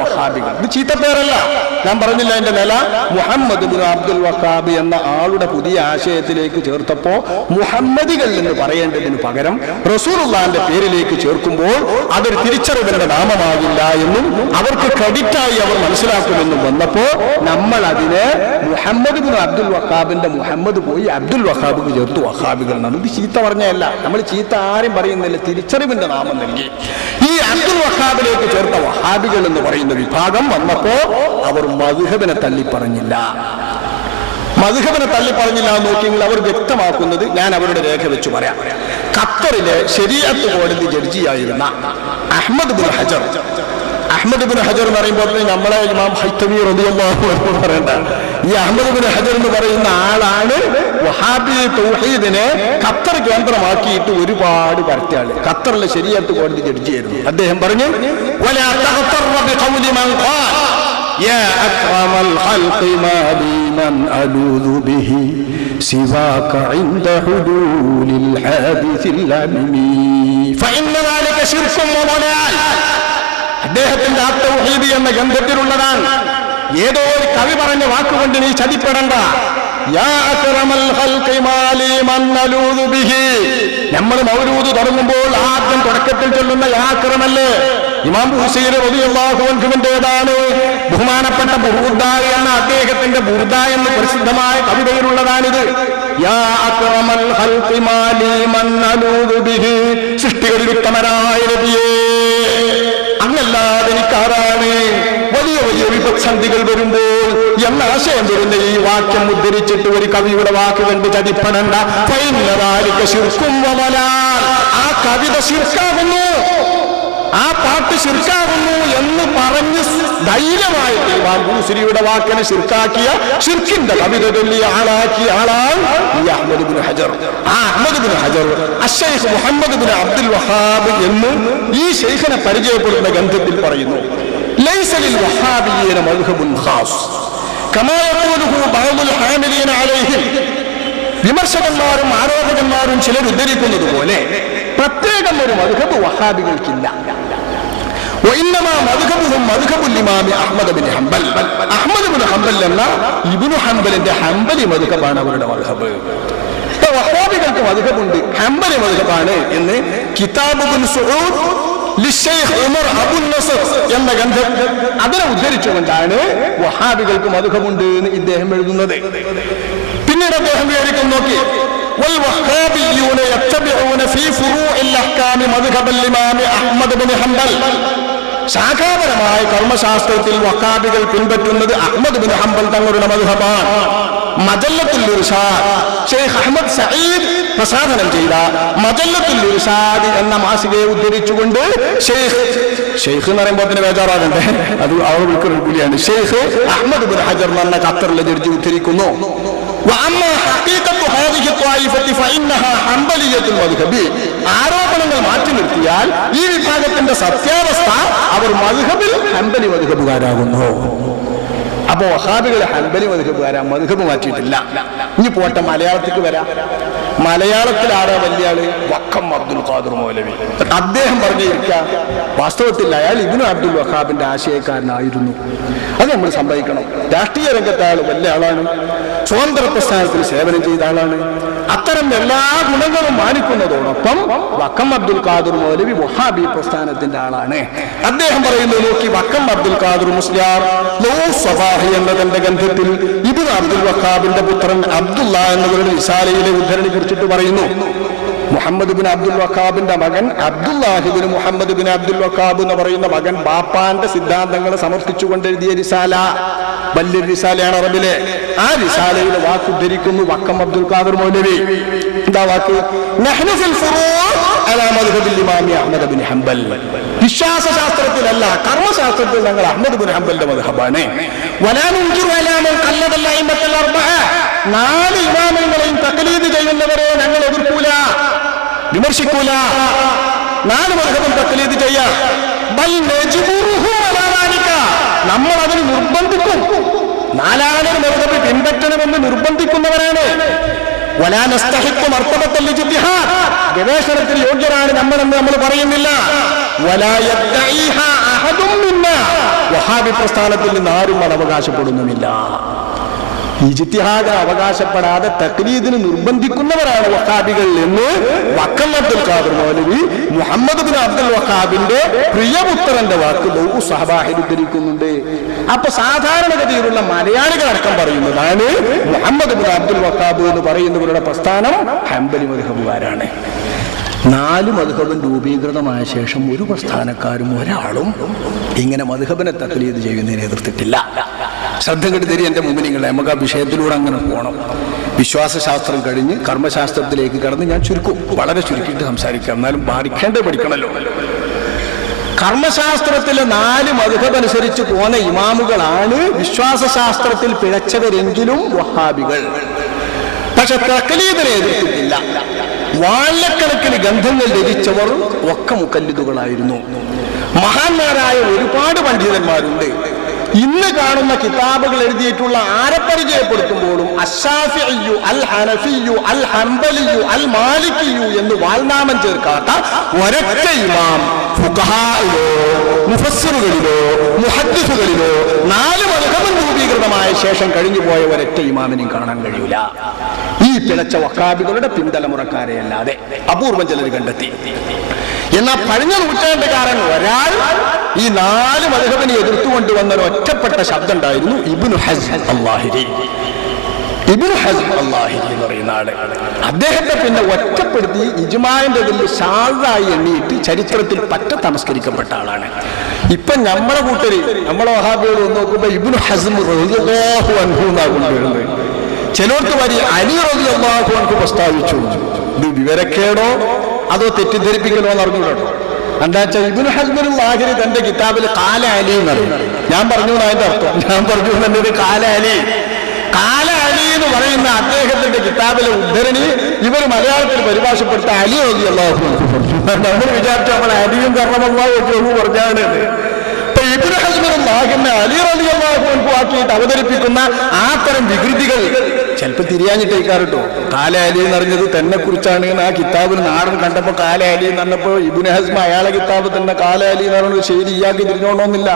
വഹാബികൾ. ഇത് ചീത്തപ്പേരല്ല, ഞാൻ പറഞ്ഞില്ല എന്റെ നില. മുഹമ്മദ് ബിൻ അബ്ദുൽ വഹാബ് എന്ന ആളുടെ പുതിയ ആശയത്തിലേക്ക് ചേർത്തപ്പോ മുഹമ്മദികൾ എന്ന് പറയേണ്ടതിന് പകരം റസൂലുള്ളാഹിന്റെ പേരിലേക്ക് ചേർക്കുമ്പോൾ അതൊരു തിരിച്ചറിവിന്റെ നാമമാകില്ല എന്നും അവർക്ക് ക്രെഡിറ്റായി അവർ മനസ്സിലാക്കുമെന്നും വന്നപ്പോ നമ്മൾ അതിന് മുഹമ്മദ് ബിൻ അബ്ദുൽ വഹാബിന്റെ മുഹമ്മദ് പോയി അബ്ദുൽ വഹാബിക്ക് ചേർത്തു വഹാബികൾ എന്നാണ്. ഇത് ചീത്ത പറഞ്ഞല്ല, നമ്മൾ ചീത്ത ആരും പറയുന്നില്ല, തിരിച്ചറിവിന്റെ നാമം നൽകി. ഈ അബ്ദുൽ വഹാബിലേക്ക് ചേർത്ത വഹാബികൾ എന്ന് പറയുന്ന വിഭാഗം വന്നപ്പോ അവർ മദ്ഹബിനെ തള്ളിപ്പറഞ്ഞില്ല. മദ്ഹബിനെ തള്ളിപ്പറഞ്ഞില്ല നോക്കിയെങ്കിൽ അവർ വ്യക്തമാക്കുന്നത് ഞാൻ അവരുടെ രേഖ വെച്ച് പറയാം. ഖത്തറിലെ ശരീഅത്ത് കോടതി ജഡ്ജിയായിരുന്ന അഹ്മദ് ബിൻ ഹജർ എന്ന് പറയുമ്പോൾ നമ്മളെ ഇമാം ഹൈതമി റളിയല്ലാഹു അൻഹു പറയണ്ട. ഈ അഹ്മദ് ബിൻ ഹജർ എന്ന് പറയുന്ന ആളാണ് വഹാബി തൗഹീദിനെ ഖത്തർ കേന്ദ്രമാക്കിയിട്ട് ഒരുപാട് പരത്തിയ ആള്. ഖത്തറിലെ ശരീഅത്ത് കോടതി ജഡ്ജിയായിരുന്നു. അദ്ദേഹം പറഞ്ഞു, വലാ തഖ്തറ ബിഖൗലി മൻ ഖാല യാ അക്റമൽ ഖൽഖി മാ ലി മൻ അലൂദു ബിഹി സിവാക ഇൻദ ഹുദൂലിൽ ഹാദിസിൽ അമിമി ഫഇന്ന ദാലിക ശിർകുൻ വദലാൽ. അദ്ദേഹത്തിന്റെ ആ തൗഹീദ് എന്ന ഗന്ധത്തിലുള്ളതാണ്. ഏതോ ഒരു കവി പറഞ്ഞ വാക്കുകൊണ്ട് നീ ചതിപ്പെടണ്ട. നമ്മൾ മൗലൂദ് തുടങ്ങുമ്പോൾ ആദ്യം തുടക്കത്തിൽ ചൊല്ലുന്ന യാക്രമല്ലേ ഇമാം ഹുസൈൻ റളിയല്ലാഹു അൻഹുവിന്റേതാണ്. ബഹുമാനപ്പെട്ട ബുർദ എന്ന അദ്ദേഹത്തിന്റെ ബുർദ എന്ന് പ്രസിദ്ധമായ കവിതയിലുള്ളതാണിത്. യാ അക്രമൽ ഖൽഖി മാ ലി മൻ അലൂദു ബിഹി, സൃഷ്ടികളിൽ ഉത്തമനായ നബിയേ, അങ്ങല്ലാതെ എനിക്കാരാണ്. വലിയ വലിയ വിപത്സന്ധികൾ വരുമ്പോൾ എന്ന ആശയം വരുന്ന ഈ വാക്യം ഉദ്ധരിച്ചിട്ട് ഒരു കവിയുടെ വാക്ക് കണ്ട് ചതിപ്പണണ്ട. ആ കവിത ശിർക്കാകുന്നു, ആ പാട്ട് ശിർക്കാകുന്നു എന്ന് പറഞ്ഞ് ധൈര്യമായിട്ട് ഇമാം ബൂസിരിയുടെ വാക്കിനെ ശിർക്കാക്കിയ, ശിർക്കിന്റെ കവിത ചൊല്ലിയ ആളാക്കിയ ആളാണ് ഈ അഹ്മദ് ബിൻ ഹജർ. ആ അഹ്മദ് ബിൻ ഹജർ അശ്ശൈഖ് മുഹമ്മദ് ബിൻ അബ്ദുൽ വഹാബ് എന്ന് ഈ ശൈഖിനെ പരിചയപ്പെടുന്ന ഗ്രന്ഥത്തിൽ പറയുന്നു, ലൈസ ലിൽ വഹാബിയ്യീന മദ്ഹബുൻ ഖാസ് കമാ യഖൂലുഹു ബഅദുൽ ഹാമിലീന അലൈഹിം. വിമർശകന്മാരും ആരോപകന്മാരും ചിലർ ഉദ്ധരിക്കുന്നത് പോലെ പ്രത്യേകം ഒരു മദ്ഹബ് വഹാബികൾക്കില്ല. അഹ്മദ് ബിൻ ഹംബൽ എന്ന ഇബ്നു ഹംബലിന്റെ ഹംബലി മദ്ഹബാണ് അവരുടെ മദ്ഹബ്. വഹാബികൾക്ക് മദ്ഹബുണ്ട്, ഹംബലി മദ്ഹബാണ് എന്ന് കിതാബ് ഇബ്ൻ സുഊദ് ലിശൈഖ് ഉമർ അബുൽ നസർ എന്ന ഗ്രന്ഥം അതിനെ ഉദ്ധരിച്ചുകൊണ്ടാണ് വഹാബികൾക്ക് മദ്ഹബുണ്ട് എന്ന് ഇദ്ദേഹം എഴുതുന്നത്. പിന്നീട് അദ്ദേഹം വിവരിക്കും, നോക്കി, والوهابيون يتبعون في فروع الأحكام مذهب الإمام أحمد بن حنبل. ശാഖാപരമായ കർമ്മശാസ്ത്രത്തിൽ വഹാബികൾ പിൻപറ്റുന്നത് അഹ്മദ് ബിൻ ഹംബൽ തങ്ങളുടെ മദ്ഹബാണ്. മജല്ലത്തുൽ ഇർശാദ്, ഷെയ്ഖ് അഹ്മദ് സഈദ് പ്രസാധനം ചെയ്ത മജല്ലത്തുൽ ഇർശാദ് എന്ന മാസികയെ ഉദ്ധരിച്ചുകൊണ്ട് ഷെയ്ഖ് എന്ന് പറയുമ്പോൾ തന്നെ ബേജാറാകണ്ടേ, അത് അവർ വിളിക്കുന്ന കൂലിയാണ്. ഷെയ്ഖ് അഹ്മദ് ബിൻ ഹജർ എന്ന ഖത്തറിലെ ജഡ്ജി ഉദ്ധരിക്കുന്നു, ആരോപണങ്ങൾ മാറ്റി നിർത്തിയാൽ ഈ വിഭാഗത്തിന്റെ സത്യാവസ്ഥ അവർ മദ്ഹബിൽ ഹംബലി മദ്ഹബുകാരാകുന്നു. അപ്പൊ വഹാബികളെ ഹംബലി മദ്ഹബുകാരാ, മദ്ഹബ് മാറ്റിയിട്ടില്ല. ഇനി പോട്ടെ, മലയാളത്തിലേക്ക് വരാം. മലയാളത്തിൽ ആരാ വലിയ ആള്? വക്കം അബ്ദുൽ ഖാദിർ മൗലവി. അദ്ദേഹം പറഞ്ഞിരിക്കുക, വാസ്തവത്തിൽ അയാൾ ഇബ്നു അബ്ദുൽ വഹാബിന്റെ ആശയക്കാരനായിരുന്നു. അത് നമ്മൾ സമ്മതിക്കണം. രാഷ്ട്രീയ രംഗത്തെ ആൾ വലിയ ആളാണ്, സ്വതന്ത്ര പ്രസ്ഥാനത്തിൽ സേവനം ചെയ്ത ആളാണ്. അത്തരം എല്ലാ ഗുണങ്ങളും മാനിക്കുന്നതോടൊപ്പം വക്കം അബ്ദുൽ ഖാദിർ മൗലവി വഹാബി പ്രസ്ഥാനത്തിന്റെ ആളാണ്. അദ്ദേഹം പറയുന്നത് നോക്കി, വക്കം അബ്ദുൽ ഖാദിർ മുസ്ലിയാർ സവാഹി എന്ന തന്റെ ഗ്രന്ഥത്തിൽ ഇബ്നു അബ്ദുൽ വഹാബിന്റെ പുത്രൻ അബ്ദുള്ള എന്നവരുടെ റിസാലയിലെ ഉദ്ധരണി കുറിച്ചിട്ട് പറയുന്നു, മുഹമ്മദ് ബിൻ അബ്ദുൽ വഹാബിന്റെ മകൻ അബ്ദുല്ലാഹിബിൻ മുഹമ്മദ് ബിൻ അബ്ദുൽ വഹാബ് എന്ന് പറയുന്ന മകൻ ബാപ്പാന്റെ സിദ്ധാന്തങ്ങൾ സമർപ്പിച്ചുകൊണ്ട് എഴുതിയ റിസാല, വലിയൊരു റിസാലയാണ് അറബിലെ. ആ റിസാലയുടെ വാക്ക് ഉദ്ധരിക്കുന്നു വക്കം അബ്ദുൽ ഖാദിർ മൗലവി. എന്താ വാക്ക്? നഹ്നു ഫിൽ ഫുറൂഅ് അലാ മദ്ഹബിൽ ഇമാം അഹ്മദ് ബിൻ ഹംബൽ. വിശ്വാസശാസ്ത്രത്തിലല്ല, കർമ്മശാസ്ത്രത്തിൽ ഞങ്ങൾ അഹ്മദ് ബിൻ ഹംബലിന്റെ മദ്ഹബാണ്. വലാ നുൻകിറു അലാ മൻ ഖല്ലദൽ അഇമ്മത്തൽ അർബഅ. 4 ഇമാമുകളെയും തഖ്ലീദ് ചെയ്യുന്നവരെ ഞങ്ങൾ എതിർക്കൂല, വിമർശിക്കൂല. 4 മദ്ഹബും തഖ്ലീദ് ചെയ്യാം. ബൽ നജ്ബുറുഹു അലാ ദാലിക. നമ്മൾ അതിന് നിർബന്ധിക്കും. 4 മദ്ഹബ് പിൻപറ്റണമെന്ന് നിർബന്ധിക്കുന്നവരാണ്. വലാ നസ്തഹിഖു മർത്തബത്തൽ ഇജ്തിഹാദ്. ഗവേഷണത്തിൽ യോഗ്യരാണ് നമ്മളെന്ന് നമ്മൾ പറയുന്നില്ല. വലാ യദ്ഈഹ അഹദും മിന്നാ, വഹാബി പ്രസ്ഥാനത്തിൽ നിന്ന് ആരും അത് അവകാശപ്പെടുന്നുമില്ല. ഇജ്തിഹാദ് അവകാശപ്പെടാതെ തഖ്ലീദിന് നിർബന്ധിക്കുന്നവരാണ് വഹാബികൾ എന്ന് വക്കം അബ്ദുൽ ഖാദിർ മൗലവി മുഹമ്മദ് ബിൻ അബ്ദുൽ വഹാബിന്റെ പ്രിയപുത്രന്റെ വാക്ക് ലൗഹു സഹബാഹിൽ ഉദ്ധരിക്കുന്നുണ്ട്. അപ്പൊ സാധാരണഗതിയിലുള്ള മലയാളികളടക്കം പറയുന്നതാണ് മുഹമ്മദ് ബിൻ അബ്ദുൽ വഹാബ് എന്ന് പറയുന്നവരുടെ പ്രസ്ഥാനം ഹംബലി മദ്ഹബുകാരാണ്. 4 മദ്ഹബും രൂപീകൃതമായ ശേഷം ഒരു പ്രസ്ഥാനക്കാരും ഒരാളും ഇങ്ങനെ മദ്ഹബിനെ തഖ്ലീദ് ചെയ്യുന്നതിനെ എതിർത്തിട്ടില്ല. ശ്രദ്ധ കെട്ടി തരി എൻ്റെ മുമ്പിനിങ്ങളെ, നമുക്ക് ആ വിഷയത്തിലൂടെ അങ്ങനെ പോകണം. വിശ്വാസശാസ്ത്രം കഴിഞ്ഞ് കർമ്മശാസ്ത്രത്തിലേക്ക് കടന്ന് ഞാൻ ചുരുക്കും, വളരെ ചുരുക്കിയിട്ട് സംസാരിക്കാം, എന്നാലും പഠിക്കണമല്ലോ. കർമ്മശാസ്ത്രത്തിലെ 4 മദ്ഹബ് അനുസരിച്ച് പോന്ന ഇമാമുകളാണ് വിശ്വാസശാസ്ത്രത്തിൽ പിഴച്ചവരെങ്കിലും വഹാബികൾ. പക്ഷെ തഖ്ലീദിനെ എതിർത്തിട്ടില്ല. വാഴക്കണക്കിന് ഗ്രന്ഥങ്ങൾ രചിച്ചവർ ഒക്കെ മുഖല്ലിദുകളായിരുന്നു. മഹാന്മാരായ ഒരുപാട് പണ്ഡിതന്മാരുണ്ട്. ഇന്ന് കാണുന്ന കിതാബുകൾ എഴുതിയിട്ടുള്ള ആരെ പരിചയപ്പെടുത്തുമ്പോഴും അശ്ശാഫിഇയ്യു, അൽ ഹനഫിയ്യു, അൽ ഹംബലിയു, അൽ മാലിക്കിയു എന്ന് വാൽനാമം ചേർക്കാത്ത ഒരൊറ്റ ഇമാം ഫുഖഹായിലോ മുഫസ്സിറുകളിലോ മുഹദ്ദിസുകളിലോ 4 മദ്ഹബ് രൂപീകൃതമായ ശേഷം കഴിഞ്ഞു പോയ ഒരൊറ്റ ഇമാമിനെയും കാണാൻ കഴിയില്ല. ഈ പിഴച്ച വഹാബികളുടെ പിന്തലമുറക്കാരെ അല്ലാതെ അപൂർവം ചിലർ കണ്ടെത്തി. എന്നാൽ കഴിഞ്ഞ നൂറ്റാണ്ടുകാരൻ ഒരാൾ ഈ 4 മദ്ഹബിനെ എതിർത്തുകൊണ്ടുവന്ന ഒരു ഒറ്റപ്പെട്ട ശബ്ദം ഉണ്ടായിരുന്നു, ഇബ്നു ഹസ്ം അല്ലാഹിരി. ഇബ്നു ഹസ്ം അല്ലാഹിരി എന്ന് പറയുന്ന ആള്, അദ്ദേഹത്തെ പിന്നെ ഒറ്റപ്പെടുത്തി ഇജ്മാഇന്റെ ഇതിൽ ഷാദായി എണ്ണിയിട്ട് ചരിത്രത്തിൽ പറ്റ തമസ്കരിക്കപ്പെട്ട ആളാണ്. ഇപ്പൊ നമ്മളെ കൂട്ടര് നമ്മളെ വഹാബികൾ ഒന്ന് നോക്കുമ്പോ ഇബ്നു ഹസ്ം റളിയല്ലാഹു അൻഹു എന്നാണ് കൊണ്ടുവരുന്നത്. ചിലർക്ക് വരി അലി റളിയല്ലാഹു അൻഹു പ്രസ്താവിച്ചു. ഇത് വിവരക്കേടോ അതോ തെറ്റിദ്ധരിപ്പിക്കലോ എന്ന് അറിഞ്ഞൂടോ. എന്താ വെച്ചാൽ ഇബ്നു ഹസ്മുൽ ലാഹിരി തന്റെ കിതാബിൽ കാല അലി എന്ന് പറയും. ഞാൻ പറഞ്ഞു അതിന്റെ അർത്ഥം, ഞാൻ പറഞ്ഞു എന്നത് കാല അലി എന്ന് പറയുന്ന അദ്ദേഹത്തിന്റെ കിതാബിലെ ഉദ്ധരണി ഇവർ മലയാളത്തിൽ പരിഭാഷപ്പെടുത്ത അലി റളിയല്ലാഹു അൻഹു പറഞ്ഞു. നമ്മൾ വിചാരിച്ചു നമ്മൾ അലിയും കർമ്മല്ലാഹു പറഞ്ഞാണ്. ഇപ്പൊ ഇബ്നു ഹസ്മുൽ ലാഹിറിനെ അലി റളിയല്ലാഹു അൻഹു ആക്കിയിട്ട് അവതരിപ്പിക്കുന്ന ആ തരം വികൃതികൾ ചിലപ്പോൾ തിരിയാഞ്ഞിട്ടേക്കാറുട്ടോ. കാല അലി എന്ന് പറഞ്ഞത് തന്നെ കുറിച്ചാണ്. ആ കിതാബിൽ നാടൻ കണ്ടപ്പോൾ കാല അലി എന്ന് പറഞ്ഞപ്പോൾ ഇബ്നു ഹസ്മ അയാളെ കിതാബ് തന്നെ കാല അലി എന്ന് പറയുന്നത് ശരി ഇയാൾക്ക് തിരിഞ്ഞോണ്ടോന്നില്ല.